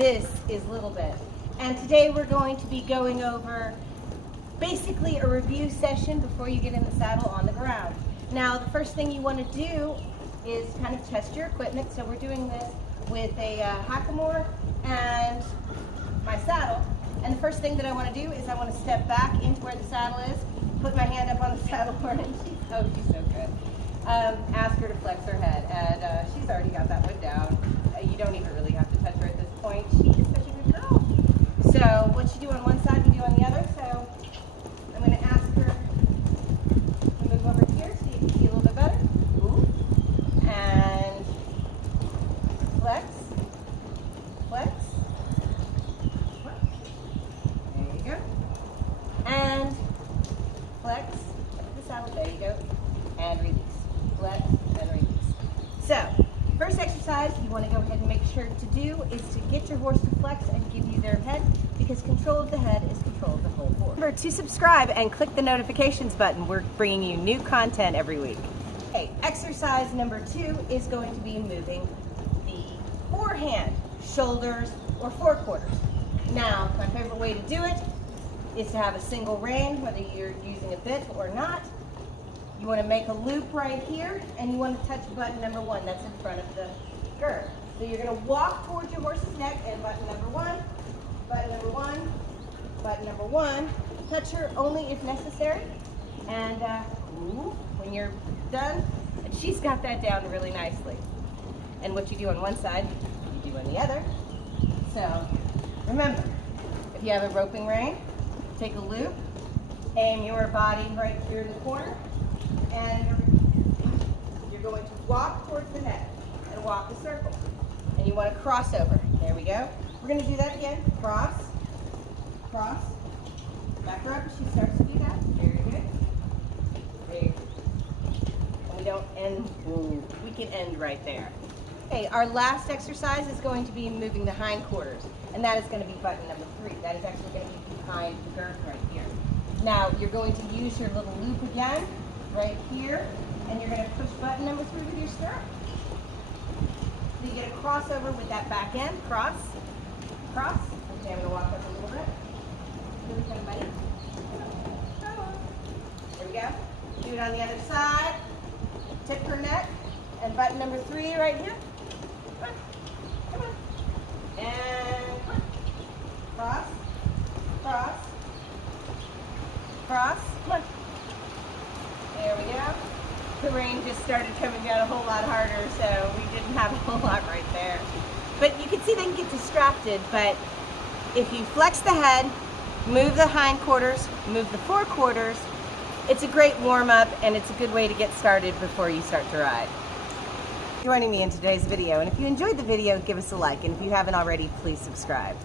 this is little bit. And today we're going to be going over basically a review session before you get in the saddle on the ground. Now, the first thing you want to do is kind of test your equipment. So we're doing this with a hackamore and my saddle. And the first thing that I want to do is I want to step back into where the saddle is, put my hand up on the saddleboard, and she's so good. Ask her to flex her head, and she's already got that one down. You don't even really have to touch her at this point. She is such a good girl. So what you do on one side, you do on the other. So I'm going to ask her to move over here so you can see a little bit better. Ooh. And flex, flex. There you go. And flex the saddle. There you go. And release. Flex and release. So, first exercise you want to go ahead and make sure to do is to get your horse to flex and give you their head, because control of the head is control of the whole horse. Remember to subscribe and click the notifications button. We're bringing you new content every week. Okay, exercise number 2 is going to be moving the forehand, shoulders, or forequarters. Now, my favorite way to do it is to have a single rein, whether you're using a bit or not. You want to make a loop right here, and you want to touch button number 1. That's in front of the girth. So you're going to walk towards your horse's neck, and button number 1, button number 1, button number 1. Touch her only if necessary. And when you're done, and she's got that down really nicely. And what you do on one side, you do on the other. So remember, if you have a roping rein, take a loop, aim your body right here in the corner, and you're going to walk towards the head and walk a circle. And you want to cross over. There we go. We're going to do that again. Cross, cross, back her up as she starts to do that. Very good. There you go. And we don't end, we can end right there. Okay, our last exercise is going to be moving the hindquarters, and that is going to be button number 3. That is actually going to be behind the girth right here. Now, you're going to use your little loop again, right here, and you're going to push button number 3 with your stirrup. So you get a crossover with that back end, cross, cross. Okay, I'm going to walk up a little bit. Really kind of buddy. There we go. Do it on the other side. Tip her neck, and button number 3 right here. Come on, come on. And cross, cross, cross, come on. There we go. The rain just started coming down a whole lot harder, so we didn't have a whole lot right there. But you can see they can get distracted, but if you flex the head, move the hindquarters, move the forequarters, it's a great warm-up, and it's a good way to get started before you start to ride. Joining me in today's video, and if you enjoyed the video, give us a like, and if you haven't already, please subscribe.